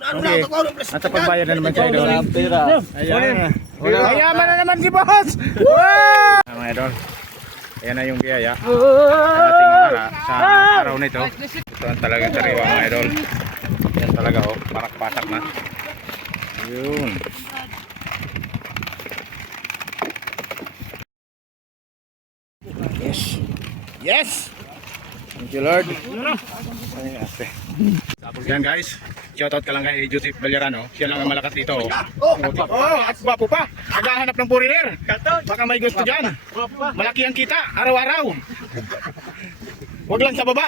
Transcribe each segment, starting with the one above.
Okay. At sa pagbayad na naman siya idol. Pera. Ayan. Mayaman na naman si boss. Wow! Mga idol. Ayan na yung biyaya. Sa ating ara, sa araw nito. Ito ang talagang sariwa mga idol. Yan talaga oh. Parak-patak na. Yun. Yes. Yes! Thank you Lord. Ay, ate. Yan guys. Shoutout ka lang kay Joseph Ballarano. Siya lang ang malakas dito. Oh, oh at gwapo pa. Naghahanap ng foreigner. Baka may gusto dyan. Malaki ang kita. Araw-araw. Huwag lang sa baba.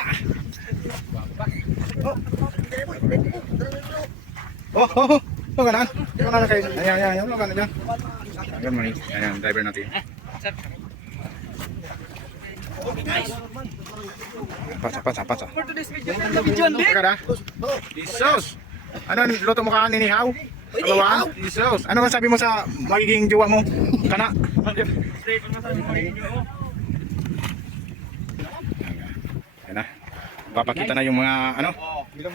Oh, oh, oh. Huwag ka na. Huwag ka na kayo. Ayan, ayan, ayan. Huwag ka na dyan. Ayan, driver natin. Pasa, pasa, pasa. Huwag ka na. Jesus! Ano, luto mo ka ninihaw? Kalawaan? Jesus! Ano masabi mo sa magiging jowa mo? Kana? Ayan na. Papakita na yung mga ano,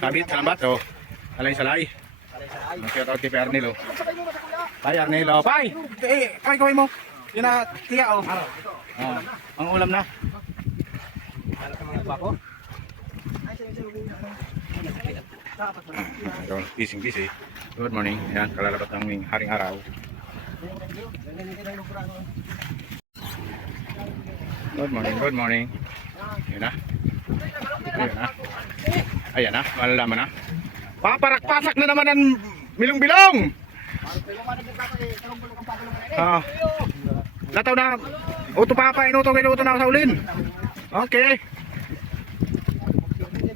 sabit, salambat, o. Salay-salay. Ang shout out kay Pay Arnel, o. Pay Arnel, o. Pay! Eh, kaway kaway mo. Yun na, tiya, o. Oh, ang ulam na. Ayun, busy busy. Good morning. Ayan, kalalabat ng aming haring araw. Good morning, good morning. Ayan na. Ayan na. Ayan na, malalaman na. Paparak-pasak na naman ang milong-bilong! Ah. Lataw na. Uto papa, inuto kayo uto na ako sa ulin. Okay.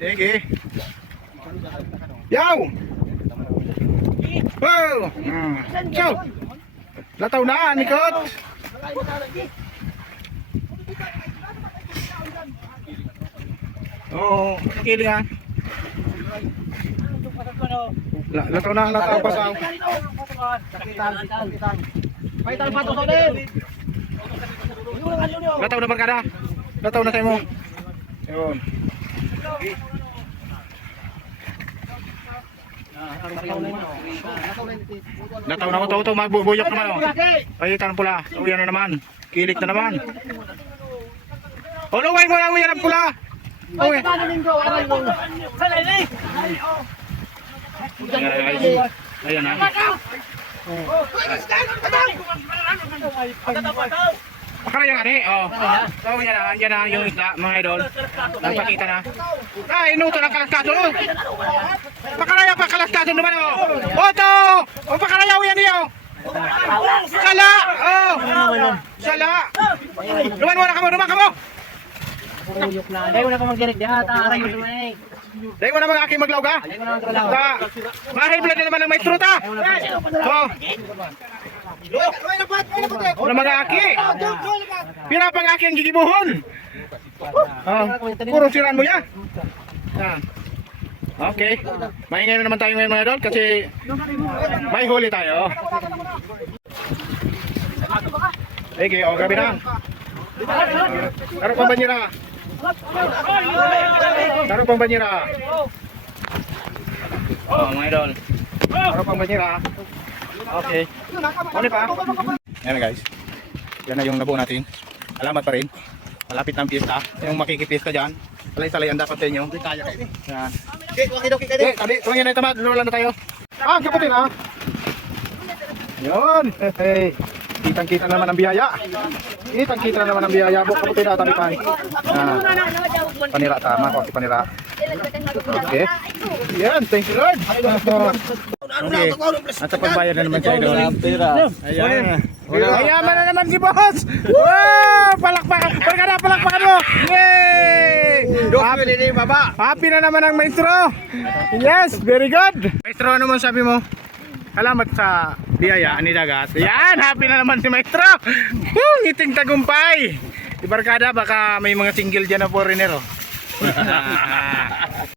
Sige. Yaw! Wow! Hmm. So, lataw na, nikot! Oo, kiling ha. La, lataw na, lataw pa sa Lataw na barkada. Lataw na tayo mo. Ayun. Lataw na ko to, to magbubuyok naman oh. Ay, tanong pula. Uyan na naman. Kilik na naman. Uluway mo lang uyan ang pula. Uy. Ayan na. Pakala yung ani, oh. So, yan na, yan na yung isla, mga idol. Nagpakita na. Ay, inuto ng kalaskado, oh. Pakalaya pa kalaskado naman, oh. Oto! O, pakalayaw yan niyo. Sala! Oh! Sala! Luman mo na kamo, luman kamo! Dahil wala ka mag-direct diha, taaray mo dumay. Dahil mo na mga aking maglaw ka. Dahil ka magtrabaho. Ta, mahal na naman ng maestro ta. Oh. Wala mga aki. Pira pang aki ang gigibuhon. Oh. Puro siraan mo yan. Yan. Okay. Maingay na naman tayo ngayon mga idol kasi may huli tayo. Sige, oh, gabi na. Taro pang banyera. Taro pang banyera. Oh, mga idol. Taro pang banyera. Okay. Ano pa? Yan na guys. Yan na yung nabuo natin. Alamat pa rin. Malapit ng pista. Yung makikipista dyan. Salay-salay ang dapat sa inyo. Yan. Okay, okay, tabi. Tumangin na yung tamad. Lula na tayo. Ah, kaputin ah. Yun. Hey. Kitang-kita naman ang biyaya. Kitang-kita naman ang biyaya. Buk kaputin na tabi tayo. Ah. Panira tama si panira. Okay. Yan, thank you Lord. Okay. At sa pagbayad na naman siya. Ayan. Mayaman na naman si boss. Wow! Palakpakan. Palakpakan, palakpakan mo. Yay! Happy, baba. Happy na naman ang maestro. Yes, very good. Maestro, ano man sabi mo? Salamat sa biyaya ni Dagat. Yan, happy na naman si maestro. Woo, ngiting tagumpay. Di barkada, baka may mga single dyan na foreigner. Oh.